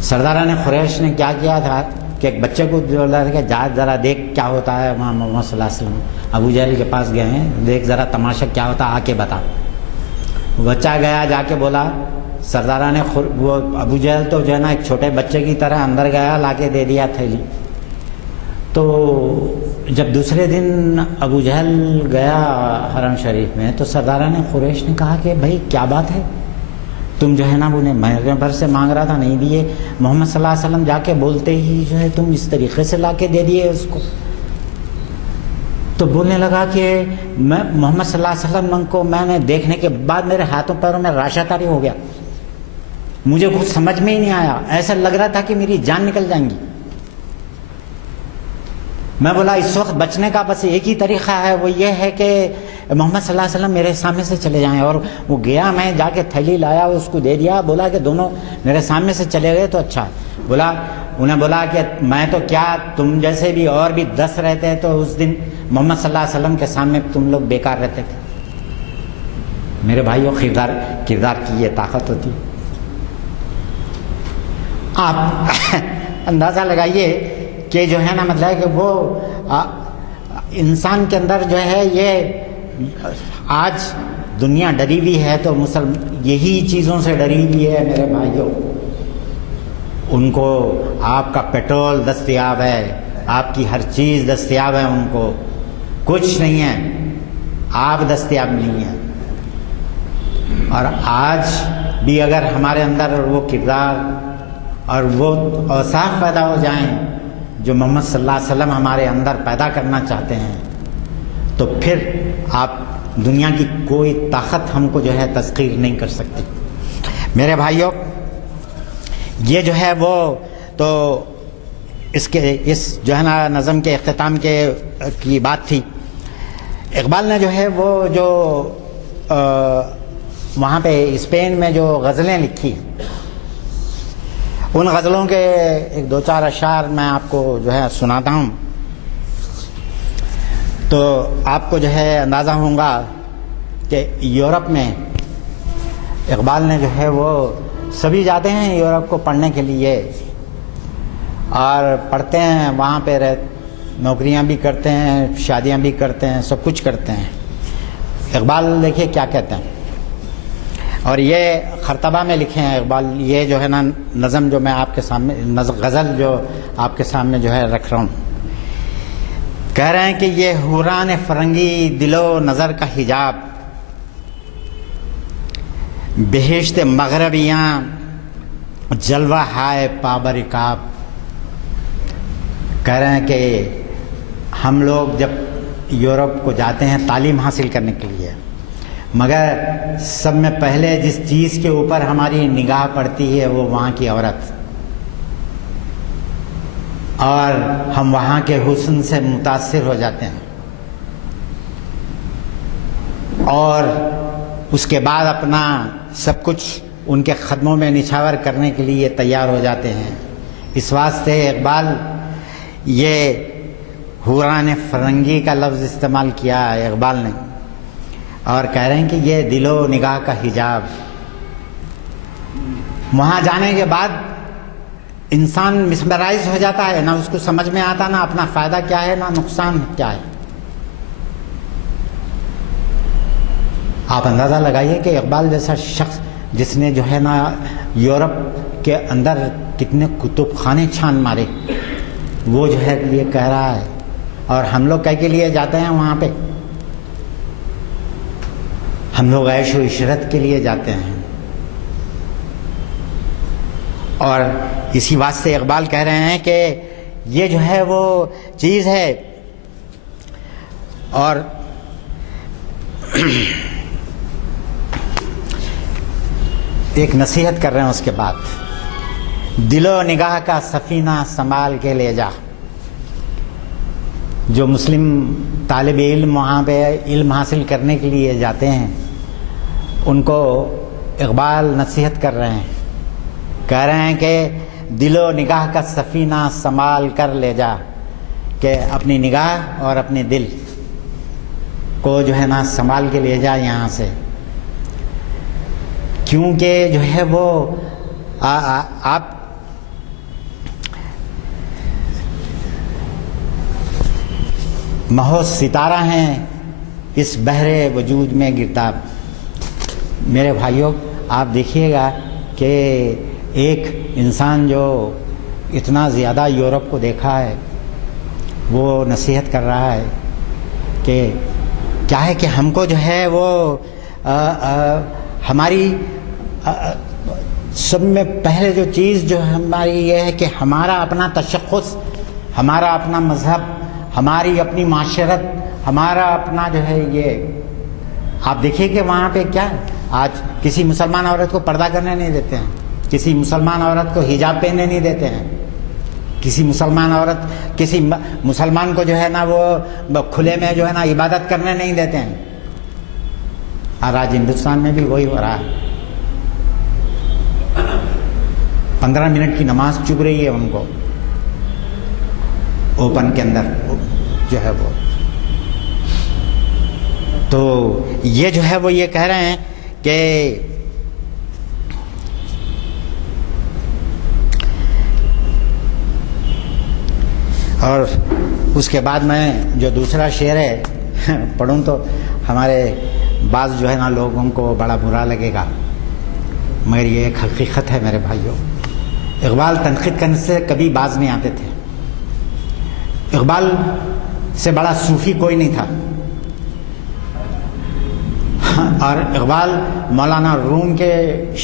سرداران قریش نے کیا کیا تھا کہ ایک بچے کو بولا تھا کہ جا ذرا دیکھ کیا ہوتا ہے وہاں، محمد صلی اللہ علیہ وسلم ابو جہل کے پاس گئے ہیں، دیکھ ذرا تماشا کیا ہوتا ہے، آ کے بتا۔ بچہ گیا، جا کے بولا، سرداران وہ ابو جہل تو جو ہے نا ایک چھوٹے بچے کی طرح اندر گیا، لا کے دے دیا تھیلی۔ تو جب دوسرے دن ابو جہل گیا حرم شریف میں، تو سرداران قریش نے کہا کہ بھائی کیا بات ہے، تم جو ہے نا انہیں مہینے بھر سے مانگ رہا تھا, نہیں دیے. محمد صلی اللہ علیہ وسلم جا کے بولتے ہی جو ہے تم اس طریقے سے لا کے دے دیے اس کو. تو بولنے لگا کہ میں محمد صلی اللہ علیہ وسلم کو میں نے دیکھنے کے بعد میرے ہاتھوں پیروں میں راشا طاری ہو گیا, مجھے کچھ سمجھ میں ہی نہیں آیا, ایسا لگ رہا تھا کہ میری جان نکل جائیں گی. میں بولا اس وقت بچنے کا بس ایک ہی طریقہ ہے, وہ یہ ہے کہ محمد صلی اللہ علیہ وسلم میرے سامنے سے چلے جائیں. اور وہ گیا, میں جا کے تھیلی لایا, اس کو دے دیا, بولا کہ دونوں میرے سامنے سے چلے گئے تو اچھا. انہیں بولا کہ میں تو کیا, تم جیسے بھی اور بھی 10 رہتے تو اس دن محمد صلی اللہ علیہ وسلم کے سامنے تم لوگ بیکار رہتے تھے. میرے بھائیوں, کردار کی یہ طاقت ہوتی. آپ اندازہ لگائیے کہ جو ہے نا مطلب کہ وہ انسان کے اندر جو ہے یہ آج دنیا ڈری ہوئی ہے تو یہی چیزوں سے ڈری ہوئی ہے میرے بھائیوں. ان کو آپ کا پیٹرول دستیاب ہے, آپ کی ہر چیز دستیاب ہے, ان کو کچھ نہیں ہے, آپ دستیاب نہیں ہیں. اور آج بھی اگر ہمارے اندر وہ کردار اور وہ اوصاف پیدا ہو جائیں جو محمد صلی اللہ علیہ وسلم ہمارے اندر پیدا کرنا چاہتے ہیں, تو پھر آپ دنیا کی کوئی طاقت ہم کو جو ہے تسخیر نہیں کر سکتی. میرے بھائیوں, یہ جو ہے وہ تو اس جو ہے نا نظم کے اختتام کی بات تھی. اقبال نے جو ہے وہ جو وہاں پہ اسپین میں جو غزلیں لکھی, ان غزلوں کے 1-2-4 اشعار میں آپ کو جو ہے سناتا ہوں, تو آپ کو جو ہے اندازہ ہوگا کہ یورپ میں اقبال نے جو ہے وہ سبھی جاتے ہیں یورپ کو پڑھنے کے لیے اور پڑھتے ہیں, وہاں پہ نوکریاں بھی کرتے ہیں, شادیاں بھی کرتے ہیں, سب کچھ کرتے ہیں. اقبال دیکھیے کیا کہتے ہیں, اور یہ خرطبہ میں لکھے ہیں اقبال. یہ جو ہے نا نظم جو میں آپ کے سامنے, غزل جو آپ کے سامنے جو ہے رکھ رہا ہوں, کہہ رہے ہیں کہ یہ حوران فرنگی دل و نظر کا حجاب, بہشت مغربیاں جلوہ ہائے پابرکاب. کہہ رہے ہیں کہ ہم لوگ جب یورپ کو جاتے ہیں تعلیم حاصل کرنے کے لیے, مگر سب میں پہلے جس چیز کے اوپر ہماری نگاہ پڑتی ہے وہ وہاں کی عورت, اور ہم وہاں کے حسن سے متاثر ہو جاتے ہیں, اور اس کے بعد اپنا سب کچھ ان کے قدموں میں نچھاور کرنے کے لیے تیار ہو جاتے ہیں. اس واسطے اقبال یہ حوران فرنگی کا لفظ استعمال کیا ہے اقبال نے, اور کہہ رہے ہیں کہ یہ دل و نگاہ کا حجاب. وہاں جانے کے بعد انسان مسمرائز ہو جاتا ہے, نہ اس کو سمجھ میں آتا نہ اپنا فائدہ کیا ہے نہ نقصان کیا ہے. آپ اندازہ لگائیے کہ اقبال جیسا شخص جس نے جو ہے نا یورپ کے اندر کتنے کتب خانے چھان مارے, وہ جو ہے یہ کہہ رہا ہے, اور ہم لوگ کہہ کے لیے جاتے ہیں وہاں پہ, ہم لوگ عیش و عشرت کے لیے جاتے ہیں. اور اسی واسطے اقبال کہہ رہے ہیں کہ یہ جو ہے وہ چیز ہے. اور ایک نصیحت کر رہے ہیں اس کے بعد, دل و نگاہ کا سفینہ سنبھال کے لے جا. جو مسلم طالب علم وہاں پہ علم حاصل کرنے کے لیے جاتے ہیں ان کو اقبال نصیحت کر رہے ہیں, کہہ رہے ہیں کہ دل و نگاہ کا سفینہ سنبھال کر لے جا, کہ اپنی نگاہ اور اپنے دل کو جو ہے نا سنبھال کے لے جا یہاں سے, کیونکہ جو ہے وہ آپ محض ستارہ ہیں اس بحر وجود میں گرداب. میرے بھائیوں, آپ دیکھیے گا کہ ایک انسان جو اتنا زیادہ یورپ کو دیکھا ہے وہ نصیحت کر رہا ہے کہ کیا ہے کہ ہم کو جو ہے وہ ہماری سب میں پہلے جو چیز جو ہماری یہ ہے کہ ہمارا اپنا تشخص، ہمارا اپنا مذہب، ہماری اپنی معاشرت، ہمارا اپنا جو ہے یہ آپ دیکھیے کہ وہاں پہ کیا ہے، آج کسی مسلمان عورت کو پردہ کرنے نہیں دیتے ہیں، کسی مسلمان عورت کو حجاب پہننے نہیں دیتے ہیں، کسی مسلمان عورت کسی مسلمان کو جو ہے نا وہ کھلے میں جو ہے نا عبادت کرنے نہیں دیتے ہیں. اور آج ہندوستان میں بھی وہی ہو رہا ہے. 15 منٹ کی نماز چپ رہی ہے ان کو اوپن کے اندر جو ہے وہ. تو یہ جو ہے وہ یہ کہہ رہے ہیں کہ اور اس کے بعد میں جو دوسرا شعر ہے پڑھوں تو ہمارے بعض جو ہے نا لوگوں کو بڑا برا لگے گا، مگر یہ ایک حقیقت ہے میرے بھائیوں. اقبال تنقید کرنے سے کبھی باز نہیں آتے تھے. اقبال سے بڑا صوفی کوئی نہیں تھا. اور اقبال مولانا روم کے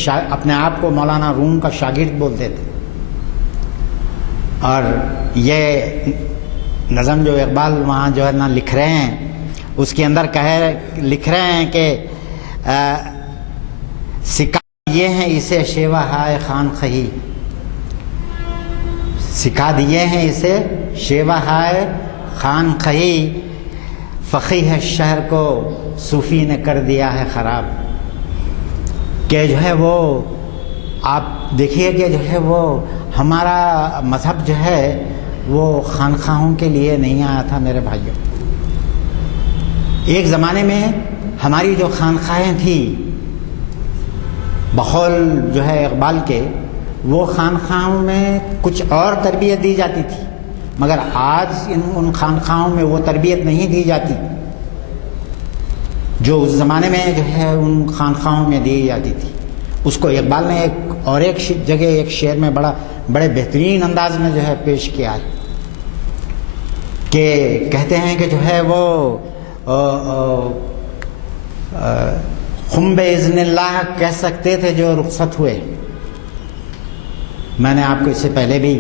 اپنے آپ کو مولانا روم کا شاگرد بولتے تھے. اور یہ نظم جو اقبال وہاں جو ہے نا لکھ رہے ہیں اس کے اندر لکھ رہے ہیں کہ سکھا دیے ہیں اسے شیوا ہائے خان خہی، سکھا دیے ہیں اسے شیوا ہائے خان خہی، فقیہ ہے شہر کو صوفی نے کر دیا ہے خراب. کہ جو ہے وہ آپ دیکھیے کہ جو ہے وہ ہمارا مذہب جو ہے وہ خانخواہوں کے لیے نہیں آیا تھا میرے بھائیوں. ایک زمانے میں ہماری جو خانخواہیں تھیں بقول جو ہے اقبال کے، وہ خانخواہوں میں کچھ اور تربیت دی جاتی تھی، مگر آج ان خانخواہوں میں وہ تربیت نہیں دی جاتی جو اس زمانے میں جو ہے ان خانخواہوں میں دی جاتی تھی. اس کو اقبال نے ایک جگہ ایک شعر میں بڑے بہترین انداز میں جو ہے پیش کیا ہے کہ کہتے ہیں کہ جو ہے وہ خم باذن اللہ کہہ سکتے تھے جو رخصت ہوئے. میں نے آپ کو اس سے پہلے بھی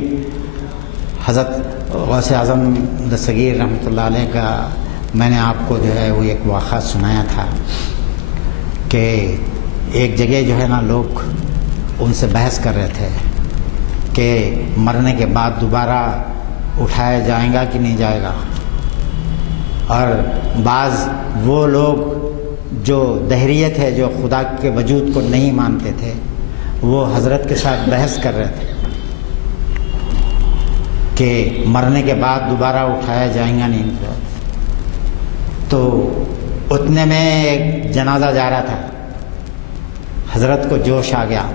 حضرت غوث اعظم دستگیر رحمۃ اللہ علیہ کا میں نے آپ کو جو ہے وہ ایک واقعہ سنایا تھا کہ ایک جگہ جو ہے نا لوگ ان سے بحث کر رہے تھے کہ مرنے کے بعد دوبارہ اٹھایا جائے گا کہ نہیں جائے گا. اور بعض وہ لوگ جو دہریے تھے، جو خدا کے وجود کو نہیں مانتے تھے، وہ حضرت کے ساتھ بحث کر رہے تھے کہ مرنے کے بعد دوبارہ اٹھایا جائے گا نہیں. تو اتنے میں ایک جنازہ جا رہا تھا، حضرت کو جوش آ گیا،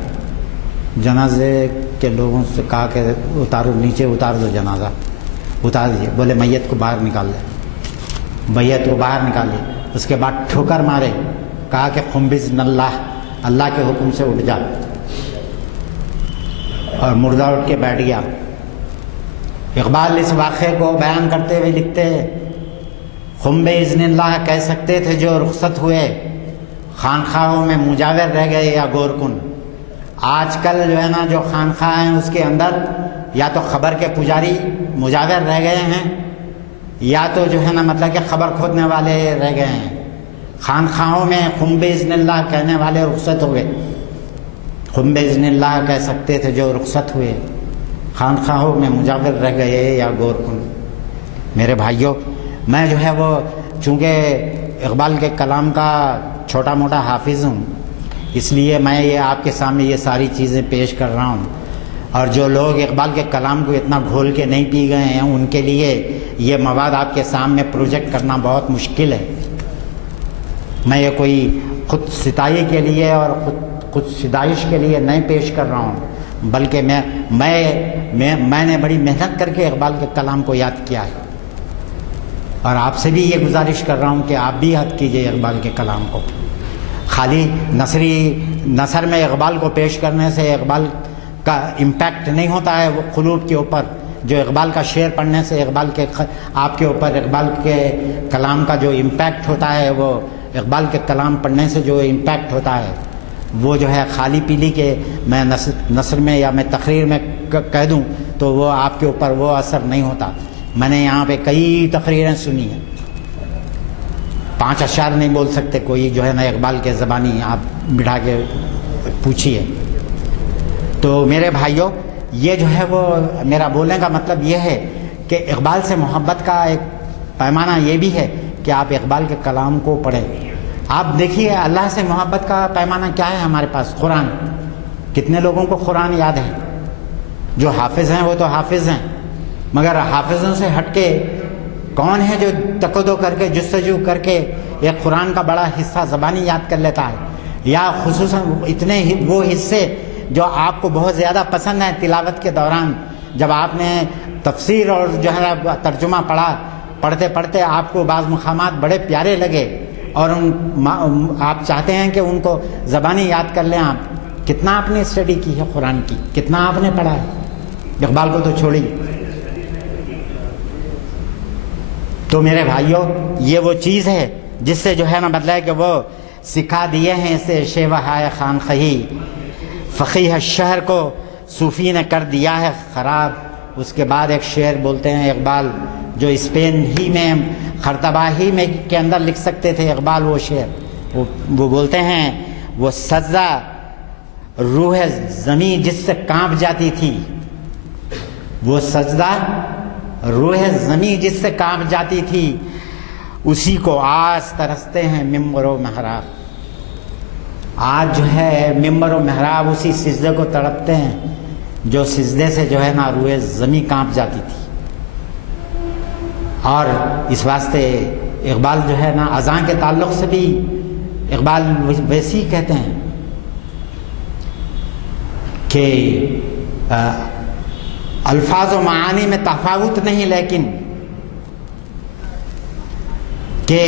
جنازے کے لوگوں سے کہا کہ اتارو، نیچے اتار دو، جنازہ اتار دیجیے. بولے میت کو باہر نکال دے. میت کو باہر نکال دی. اس کے بعد ٹھوکر مارے، کہا کہ قم باذن اللہ، اللہ کے حکم سے اٹھ جا. اور مردہ اٹھ کے بیٹھ گیا. اقبال اس واقعے کو بیان کرتے ہوئے لکھتے ہیں قم باذن اللہ کہہ سکتے تھے جو رخصت ہوئے، خانخواہوں میں مجاور رہ گئے یا گورکن. آج کل جو ہے نا جو خانخواہ ہیں اس کے اندر یا تو خبر کے پجاری مجاور رہ گئے ہیں یا تو جو ہے نا مطلب کہ خبر کھودنے والے رہ گئے ہیں. خانخواہوں میں قم باذن اللہ کہنے والے رخصت ہوئے. قم باذن اللہ کہہ سکتے تھے جو رخصت ہوئے، خانخواہوں میں مجاور رہ گئے یا گورکن. میرے بھائیوں، میں جو ہے وہ چونکہ اقبال کے کلام کا چھوٹا موٹا حافظ ہوں، اس لیے میں یہ آپ کے سامنے یہ ساری چیزیں پیش کر رہا ہوں. اور جو لوگ اقبال کے کلام کو اتنا گھول کے نہیں پی گئے ہیں ان کے لیے یہ مواد آپ کے سامنے پروجیکٹ کرنا بہت مشکل ہے. میں یہ کوئی خود ستائی کے لیے اور خود ستائش کے لیے نہیں پیش کر رہا ہوں، بلکہ میں نے بڑی محنت کر کے اقبال کے کلام کو یاد کیا ہے. اور آپ سے بھی یہ گزارش کر رہا ہوں کہ آپ بھی یاد کیجئے اقبال کے کلام کو. خالی نثر میں اقبال کو پیش کرنے سے اقبال کا امپیکٹ نہیں ہوتا ہے وہ قلوب کے اوپر. جو اقبال کا شعر پڑھنے سے اقبال کے آپ کے اوپر اقبال کے کلام کا جو امپیکٹ ہوتا ہے، وہ اقبال کے کلام پڑھنے سے جو امپیکٹ ہوتا ہے وہ جو ہے خالی پیلی کے میں نثر میں یا میں تقریر میں کہہ دوں تو وہ آپ کے اوپر وہ اثر نہیں ہوتا. میں نے یہاں پہ کئی تقریریں سنی ہیں, 5 اشعار نہیں بول سکتے کوئی جو ہے نا اقبال کے زبانی آپ بٹھا کے پوچھیے. تو میرے بھائیوں, یہ جو ہے وہ میرا بولنے کا مطلب یہ ہے کہ اقبال سے محبت کا ایک پیمانہ یہ بھی ہے کہ آپ اقبال کے کلام کو پڑھیں. آپ دیکھیے اللہ سے محبت کا پیمانہ کیا ہے ہمارے پاس, قرآن. کتنے لوگوں کو قرآن یاد ہے؟ جو حافظ ہیں وہ تو حافظ ہیں, مگر حافظوں سے ہٹ کے کون ہے جو تقدو کر کے جستجو کر کے ایک قرآن کا بڑا حصہ زبانی یاد کر لیتا ہے, یا خصوصاً اتنے وہ حصے جو آپ کو بہت زیادہ پسند ہیں تلاوت کے دوران, جب آپ نے تفسیر اور جو ہے ترجمہ پڑھتے پڑھتے آپ کو بعض مقامات بڑے پیارے لگے اور آپ چاہتے ہیں کہ ان کو زبانی یاد کر لیں. آپ کتنا آپ نے اسٹڈی کی ہے قرآن کی, کتنا آپ نے پڑھا ہے؟ اقبال کو تو چھوڑیے. تو میرے بھائیوں, یہ وہ چیز ہے جس سے جو ہے نا بدلا ہے کہ وہ سکھا دیے ہیں اسے شیوہائے خان خہی, فقیہ شہر کو صوفی نے کر دیا ہے خراب. اس کے بعد ایک شعر بولتے ہیں اقبال, جو اسپین ہی میں خرطبہ ہی میں کے اندر لکھ سکتے تھے اقبال وہ شعر. وہ بولتے ہیں, وہ سجدہ روح زمیں جس سے کانپ جاتی تھی, وہ سجدہ روح زمیں جس سے کانپ جاتی تھی, اسی کو آج ترستے ہیں ممبر و محراب. آج جو ہے ممبر و محراب اسی سجدے کو تڑپتے ہیں جو سجدے سے جو ہے نا روح زمیں کانپ جاتی تھی. اور اس واسطے اقبال جو ہے نا اذان کے تعلق سے بھی اقبال ویسے ہی کہتے ہیں کہ الفاظ و معانی میں تفاوت نہیں, لیکن کہ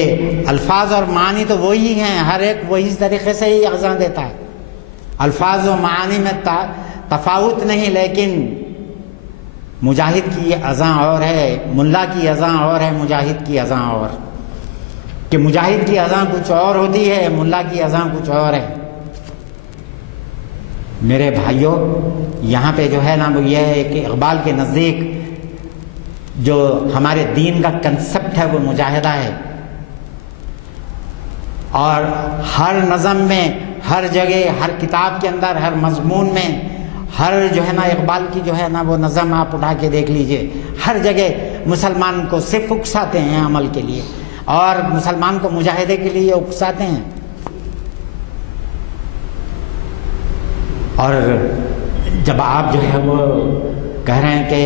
الفاظ اور معانی تو وہی ہیں, ہر ایک وہی طریقے سے ہی اذان دیتا ہے. الفاظ و معانی میں تفاوت نہیں, لیکن مجاہد کی اذان اور ہے, ملا کی اذان اور ہے, مجاہد کی اذان اور. کہ مجاہد کی اذان کچھ اور ہوتی ہے, ملا کی اذان کچھ اور ہے. میرے بھائیوں, یہاں پہ جو ہے نا وہ یہ ہے کہ اقبال کے نزدیک جو ہمارے دین کا کنسپٹ ہے وہ مجاہدہ ہے. اور ہر نظم میں, ہر جگہ, ہر کتاب کے اندر, ہر مضمون میں, ہر جو ہے نا اقبال کی جو ہے نا وہ نظم آپ اٹھا کے دیکھ لیجئے, ہر جگہ مسلمان کو صرف اکساتے ہیں عمل کے لیے اور مسلمان کو مجاہدے کے لیے اکساتے ہیں. اور جب آپ جو ہے وہ کہہ رہے ہیں کہ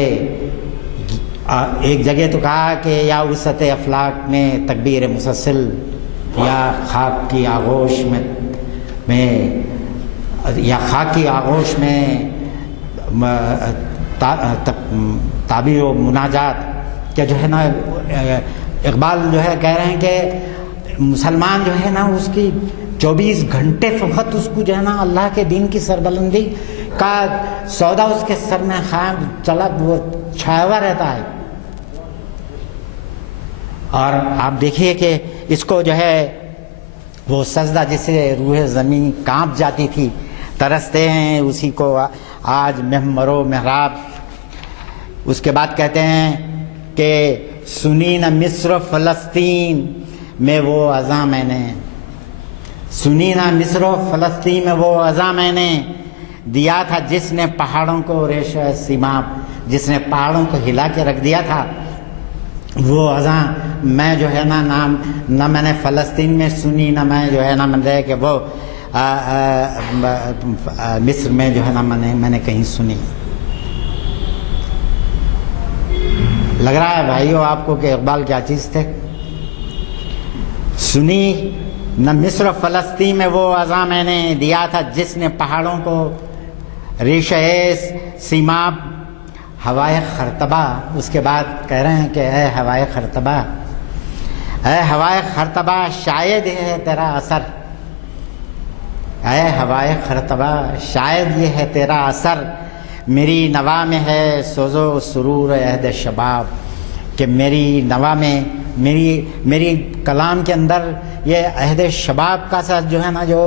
ایک جگہ تو کہا کہ یا وسعت افلاق میں تکبیر مسلسل, یا خاک کی آغوش میں یا خاک کی آغوش میں تعبیر و مناجات, کہ جو ہے نا اقبال جو ہے کہہ رہے ہیں کہ مسلمان جو ہے نا اس کی 24 گھنٹے فقط اس کو جو ہے نا اللہ کے دین کی سربلندی کا سودا اس کے سر میں خام چلا وہ چھایا ہوا رہتا ہے. اور آپ دیکھیے کہ اس کو جو ہے وہ سجدہ جس سے روح زمین کانپ جاتی تھی, ترستے ہیں اسی کو آج محمر و محراب. اس کے بعد کہتے ہیں کہ سنی نہ مصر و فلسطین میں وہ اذاں میں نے, سنی نہ مصر و فلسطین میں وہ اذاں میں نے دیا تھا جس نے پہاڑوں کو ریشہ سیماب, جس نے پہاڑوں کو ہلا کے رکھ دیا تھا, وہ اذاں میں جو ہے نا نہ میں نے فلسطین میں سنی, نہ میں جو ہے نا میں نے کہ وہ مصر میں جو ہے نا میں نے کہیں سنی. لگ رہا ہے بھائیو آپ کو کہ اقبال کیا چیز تھے. سنی نہ مصر و فلسطین میں وہ اذاں میں نے دیا تھا جس نے پہاڑوں کو ریشہ سیماب, ہوائے خرطبہ. اس کے بعد کہہ رہے ہیں کہ اے ہوائے خرطبہ, اے ہوائے خرطبہ شاید ہے تیرا اثر, اے ہوائے خرطبہ شاید یہ ہے تیرا اثر, میری نوا میں ہے سوز و سرور عہد شباب. کہ میری نوا میں میری کلام کے اندر یہ عہد شباب کا ساتھ جو ہے نا جو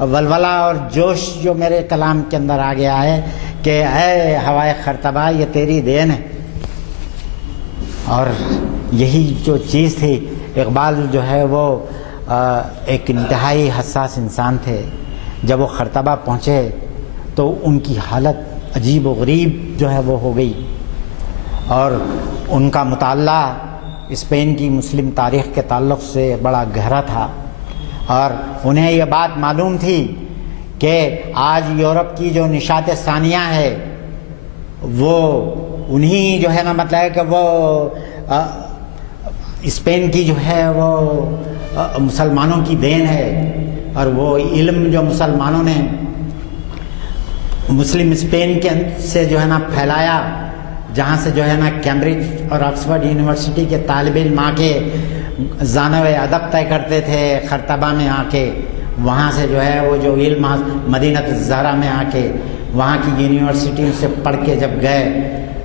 ولولہ اور جوش جو میرے کلام کے اندر آ گیا ہے کہ اے ہوائے خرطبہ یہ تیری دین ہے. اور یہی جو چیز تھی. اقبال جو ہے وہ ایک انتہائی حساس انسان تھے. جب وہ خرطبہ پہنچے تو ان کی حالت عجیب و غریب جو ہے وہ ہو گئی، اور ان کا مطالعہ اسپین کی مسلم تاریخ کے تعلق سے بڑا گہرا تھا، اور انہیں یہ بات معلوم تھی کہ آج یورپ کی جو نشاط ثانیہ ہے وہ انہی جو ہے نا مطلب کہ وہ اسپین کی جو ہے وہ مسلمانوں کی دین ہے. اور وہ علم جو مسلمانوں نے مسلم اسپین کے سے جو ہے نا پھیلایا، جہاں سے جو ہے نا کیمبرج اور آکسفورڈ یونیورسٹی کے طالب علم آ کے زانو ادب طے کرتے تھے خرطبہ میں آ کے، وہاں سے جو ہے وہ جو علم مدینہ الزہرا میں آ کے وہاں کی یونیورسٹیوں سے پڑھ کے جب گئے.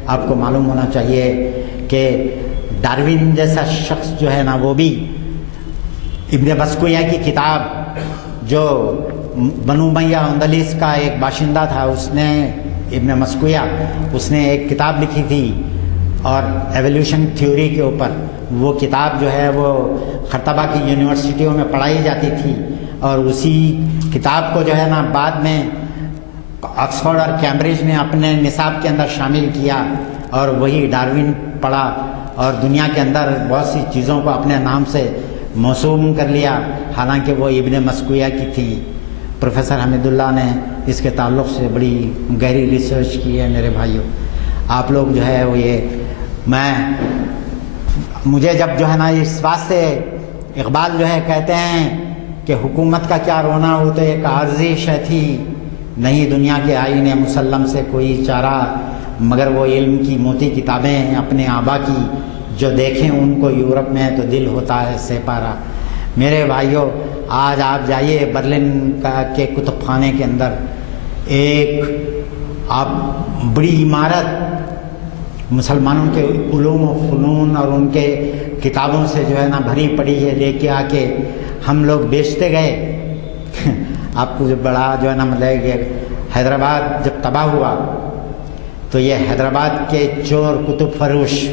آپ کو معلوم ہونا چاہیے کہ ڈاروین جیسا شخص جو ہے نا وہ بھی ابن مسکویہ کی کتاب، جو بنو امیہ اندلس کا ایک باشندہ تھا، اس نے ابن مسکویہ اس نے ایک کتاب لکھی تھی اور ایولیوشن تھیوری کے اوپر. وہ کتاب جو ہے وہ خرطبہ کی یونیورسٹیوں میں پڑھائی جاتی تھی، اور اسی کتاب کو جو ہے نا بعد میں آکسفورڈ اور کیمبرج نے اپنے نصاب کے اندر شامل کیا، اور وہی ڈاروین پڑھا اور دنیا کے اندر بہت سی چیزوں کو اپنے نام سے موسوم کر لیا، حالانکہ وہ ابن مسکویہ کی تھی. پروفیسر حمید اللہ نے اس کے تعلق سے بڑی گہری ریسرچ کی ہے. میرے بھائیوں، آپ لوگ جو ہے وہ مجھے جب جو ہے نا اس بات سے اقبال جو ہے کہتے ہیں کہ حکومت کا کیا رونا، وہ تو ایک عارضی شے تھی، نہیں دنیا کے آئین مسلم سے کوئی چارہ، مگر وہ علم کی موتی کتابیں اپنے آبا کی جو دیکھیں ان کو یورپ میں تو دل ہوتا ہے سیپارا. میرے بھائیوں، آج آپ جائیے برلن کے کتب خانے کے اندر، ایک آپ بڑی عمارت مسلمانوں کے علوم و فنون اور ان کے کتابوں سے جو ہے نا بھری پڑی ہے، لے کے آ کے ہم لوگ بیچتے گئے. آپ کو جو بڑا جو ہے نا مطلب کہ حیدرآباد جب تباہ ہوا تو یہ حیدرآباد کے چور کتب فروش،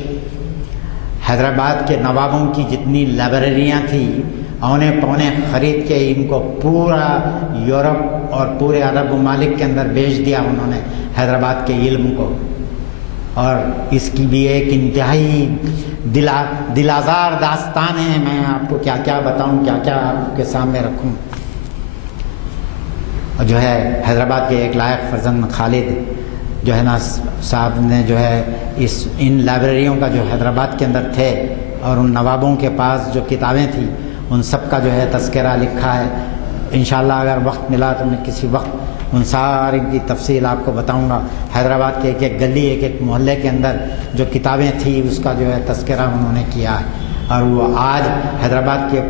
حیدرآباد کے نوابوں کی جتنی لائبریریاں تھیں اونے پونے خرید کے ان کو پورا یورپ اور پورے عرب ممالک کے اندر بیچ دیا انہوں نے حیدرآباد کے علم کو. اور اس کی بھی ایک انتہائی دلازار داستان ہے. میں آپ کو کیا کیا بتاؤں، کیا کیا آپ کے سامنے رکھوں. جو ہے حیدرآباد کے ایک لائق فرزند خالد جو ہے نا صاحب نے جو ہے ان لائبریریوں کا جو حیدرآباد کے اندر تھے اور ان نوابوں کے پاس جو کتابیں تھیں ان سب کا جو ہے تذکرہ لکھا ہے. انشاءاللہ اگر وقت ملا تو میں کسی وقت ان ساری کی تفصیل آپ کو بتاؤں گا. حیدرآباد کے ایک ایک گلی، ایک ایک محلے کے اندر جو کتابیں تھیں اس کا جو ہے تذکرہ انہوں نے کیا ہے. اور وہ آج حیدرآباد کے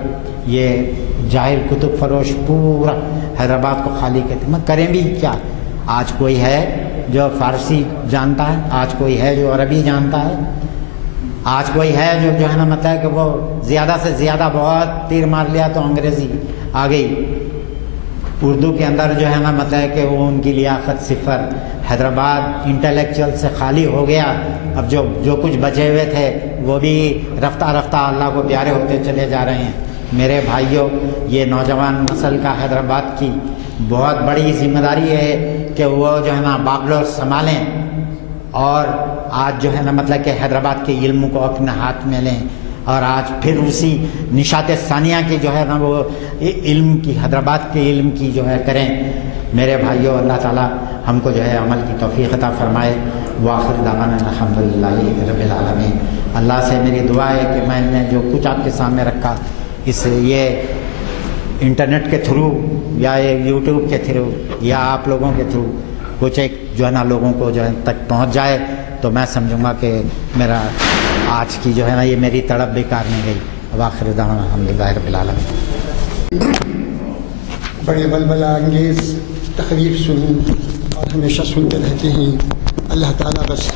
یہ جاہل کتب فروش پورا حیدرآباد کو خالی کرتے ہیں. کریں بھی کیا؟ آج کوئی ہے جو فارسی جانتا ہے، آج کوئی ہے جو عربی جانتا ہے، آج کوئی ہے جو ہے نا مطلب کہ وہ زیادہ سے زیادہ بہت تیر مار لیا تو انگریزی آ گئی. اردو کے اندر جو ہے نا مطلب کہ وہ ان کی لیاقت صفر. حیدرآباد انٹلیکچوئل سے خالی ہو گیا. اب جو کچھ بچے ہوئے تھے وہ بھی رفتہ رفتہ اللہ کو پیارے ہوتے چلے جا رہے ہیں. میرے بھائیوں، یہ نوجوان نسل کا حیدرآباد کی بہت بڑی ذمہ داری ہے کہ وہ جو ہے نا باغلور سنبھالیں اور آج جو ہے نا مطلب کہ حیدرآباد کے علم کو اپنے ہاتھ میں لیں اور آج پھر اسی نشاط ثانیہ کی جو ہے نا وہ علم کی، حیدرآباد کے علم کی جو ہے کریں. میرے بھائیوں، اللہ تعالیٰ ہم کو جو ہے عمل کی توفیق عطا فرمائے. وآخر دعوانا الحمدللہ رب العالمین. اللہ سے میری دعا ہے کہ میں نے جو کچھ آپ کے سامنے رکھا اس یہ انٹرنیٹ کے تھرو یا یوٹیوب کے تھرو یا آپ لوگوں کے تھرو کچھ ایک جو ہے نا لوگوں کو جو ہے تک پہنچ جائے تو میں سمجھوں گا کہ میرا آج کی جو ہے نا یہ میری تڑپ بیکار نہیں گئی. وآخر دعوانا الحمدللہ رب العالمین. بڑے بلبلہ انگیز تقریر سنی اور ہمیشہ سنتے رہتے ہیں. اللہ تعالیٰ بس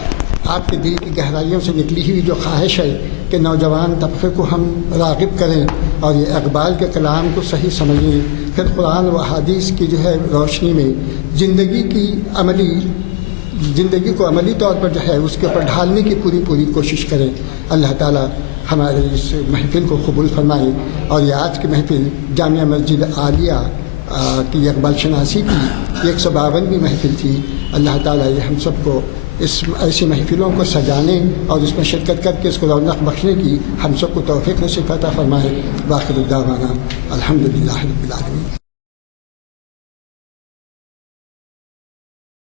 آپ کے دل کی گہرائیوں سے نکلی ہوئی جو خواہش ہے کہ نوجوان طبقے کو ہم راغب کریں اور یہ اقبال کے کلام کو صحیح سمجھیں، پھر قرآن و حدیث کی جو ہے روشنی میں زندگی کو عملی طور پر جو ہے اس کے اوپر ڈھالنے کی پوری کوشش کریں۔ اللہ تعالیٰ ہمارے اس محفل کو قبول فرمائے، اور یہ آج کی محفل جامعہ مسجد عالیہ کی اقبال شناسی کی 152ویں محفل تھی۔ اللہ تعالیٰ یہ ہم سب کو ایسی محفلوں کو سجانے اور اس میں شرکت کر کے اس کو رونق بخشنے کی ہم سب کو توفیق نصیب عطا فرمائے۔ باخر الدعوانا الحمدللہ رب العالمین۔